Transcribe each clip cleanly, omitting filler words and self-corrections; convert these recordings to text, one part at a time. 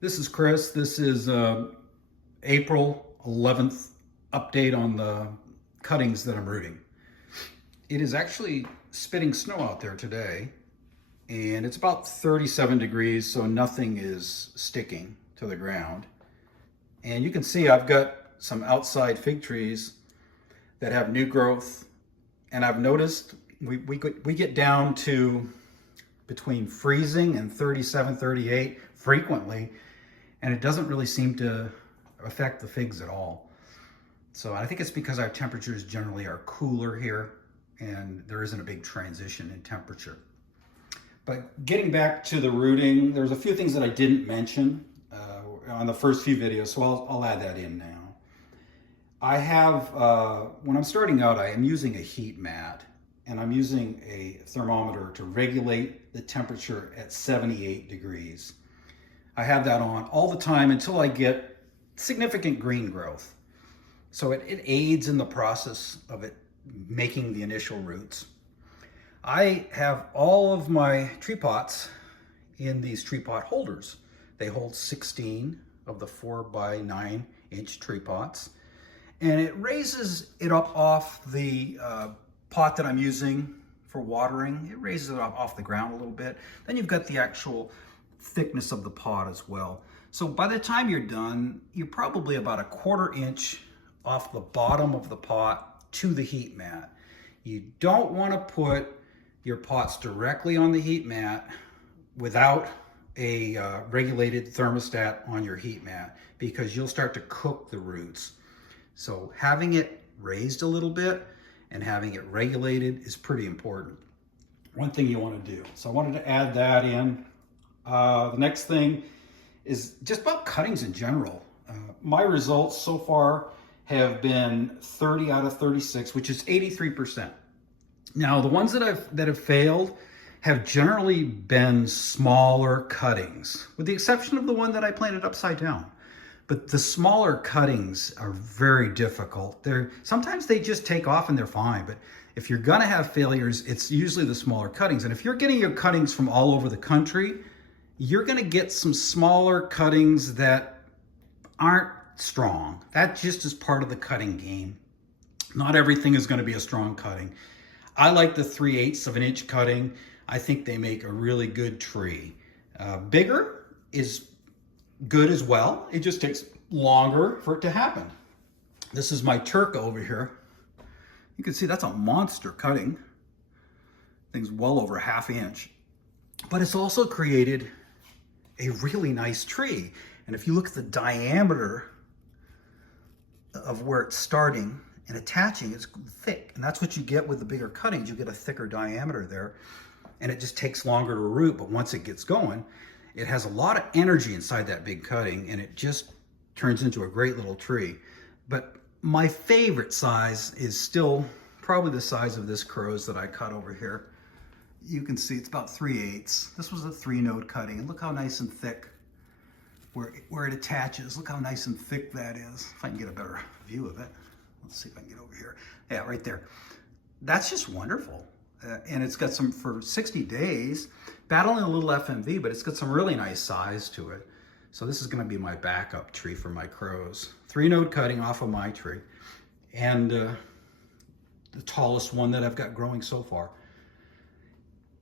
This is Chris. This is April 11th update on the cuttings that I'm rooting. It is actually spitting snow out there today, and it's about 37 degrees, so nothing is sticking to the ground. And you can see I've got some outside fig trees that have new growth, and I've noticed we get down to between freezing and 37, 38 frequently, and it doesn't really seem to affect the figs at all. So I think it's because our temperatures generally are cooler here and there isn't a big transition in temperature. But getting back to the rooting, there's a few things that I didn't mention on the first few videos, so I'll add that in now. I have, when I'm starting out, I am using a heat mat, and I'm using a thermometer to regulate the temperature at 78 degrees. I have that on all the time until I get significant green growth. So it aids in the process of it making the initial roots. I have all of my tree pots in these tree pot holders. They hold 16 of the 4x9-inch tree pots. And it raises it up off the pot that I'm using for watering. It raises it up off the ground a little bit. Then you've got the actual thickness of the pot as well. So by the time you're done, you're probably about a 1/4 inch off the bottom of the pot to the heat mat. You don't want to put your pots directly on the heat mat without a regulated thermostat on your heat mat, because you'll start to cook the roots. So having it raised a little bit and having it regulated is pretty important. One thing you want to do. So I wanted to add that in. The next thing is just about cuttings in general. My results so far have been 30 out of 36, which is 83%. Now, the ones that have failed have generally been smaller cuttings, with the exception of the one that I planted upside down. But the smaller cuttings are very difficult. Sometimes they just take off and they're fine, but if you're gonna have failures, it's usually the smaller cuttings. And if you're getting your cuttings from all over the country, you're gonna get some smaller cuttings that aren't strong. That just is part of the cutting game. Not everything is gonna be a strong cutting. I like the 3/8 of an inch cutting. I think they make a really good tree. Bigger is good as well. It just takes longer for it to happen. This is my Turk over here. You can see that's a monster cutting. Thing's well over a 1/2 inch. But it's also created a really nice tree. And if you look at the diameter of where it's starting and attaching, it's thick. And that's what you get with the bigger cuttings. You get a thicker diameter there, and it just takes longer to root. But once it gets going, it has a lot of energy inside that big cutting, and it just turns into a great little tree. But my favorite size is still probably the size of this Crows that I cut over here. You can see it's about 3/8. This was a 3-node cutting, and look how nice and thick where it attaches. Look how nice and thick that is. If I can get a better view of it. Let's see if I can get over here. Yeah, right there. That's just wonderful. And it's got some, for 60 days, battling a little FMV, but it's got some really nice size to it. So this is gonna be my backup tree for my Crows. 3-node cutting off of my tree. And the tallest one that I've got growing so far.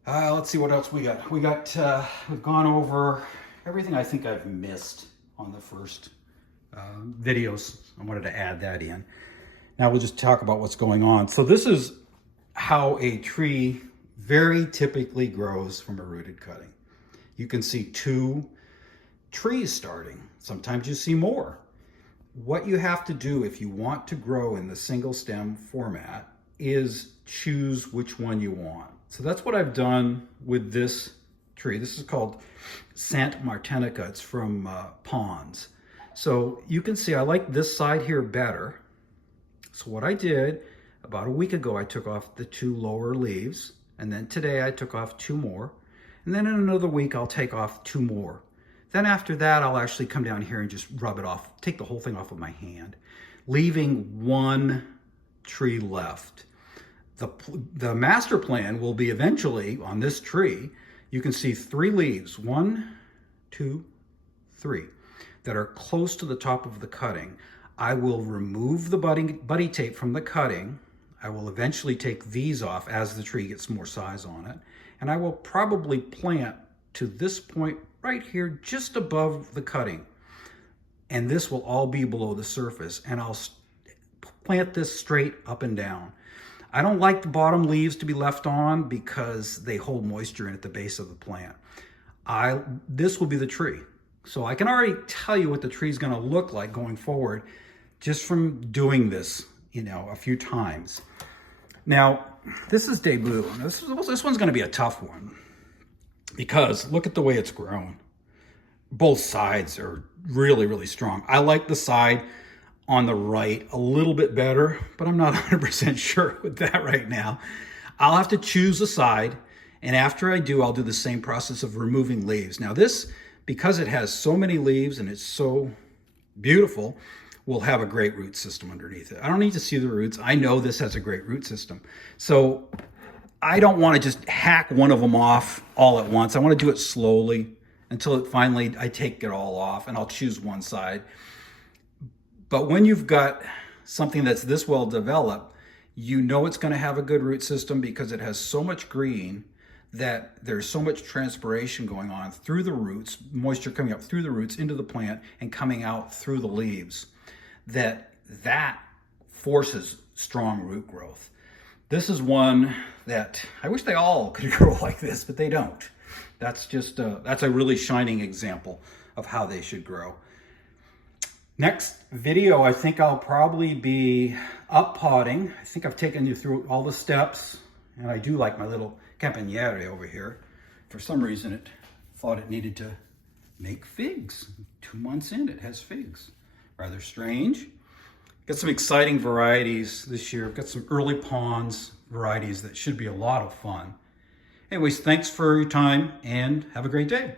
Let's see what else we got. We've gone over everything I think I've missed on the first videos. I wanted to add that in. Now we'll just talk about what's going on. So this is how a tree very typically grows from a rooted cutting. You can see 2 trees starting. Sometimes you see more. What you have to do if you want to grow in the single stem format is choose which one you want. So that's what I've done with this tree. This is called Sant Martinica. It's from Pond's. So you can see I like this side here better. So what I did, about a week ago, I took off the 2 lower leaves, and then today I took off 2 more, and then in another week I'll take off 2 more. Then after that, I'll actually come down here and just rub it off, take the whole thing off of my hand, leaving 1 tree left. The master plan will be eventually on this tree, you can see 3 leaves, 1, 2, three, that are close to the top of the cutting. I will remove the buddy tape from the cutting. I will eventually take these off as the tree gets more size on it. And I will probably plant to this point right here, just above the cutting. And this will all be below the surface. And I'll plant this straight up and down. I don't like the bottom leaves to be left on because they hold moisture in at the base of the plant. This will be the tree. So I can already tell you what the tree is going to look like going forward just from doing this, a few times. Now, this is debut. This one's going to be a tough one because look at the way it's grown. Both sides are really, really strong. I like the side on the right a little bit better, but I'm not 100% sure with that right now. I'll have to choose a side, and after I do, I'll do the same process of removing leaves. Now this, because it has so many leaves and it's so beautiful, will have a great root system underneath it. I don't need to see the roots. I know this has a great root system. So I don't want to just hack one of them off all at once. I want to do it slowly until finally I take it all off, and I'll choose one side. But when you've got something that's this well developed, you know it's going to have a good root system because it has so much green that there's so much transpiration going on through the roots, moisture coming up through the roots into the plant and coming out through the leaves, that forces strong root growth. This is one that I wish they all could grow like this, but they don't. That's a really shining example of how they should grow. Next video, I think I'll probably be up potting. I think I've taken you through all the steps, and I do like my little campaniere over here. For some reason, it thought it needed to make figs. 2 months in, it has figs. Rather strange. Got some exciting varieties this year. I've got some early pawns varieties that should be a lot of fun. Anyways, thanks for your time and have a great day.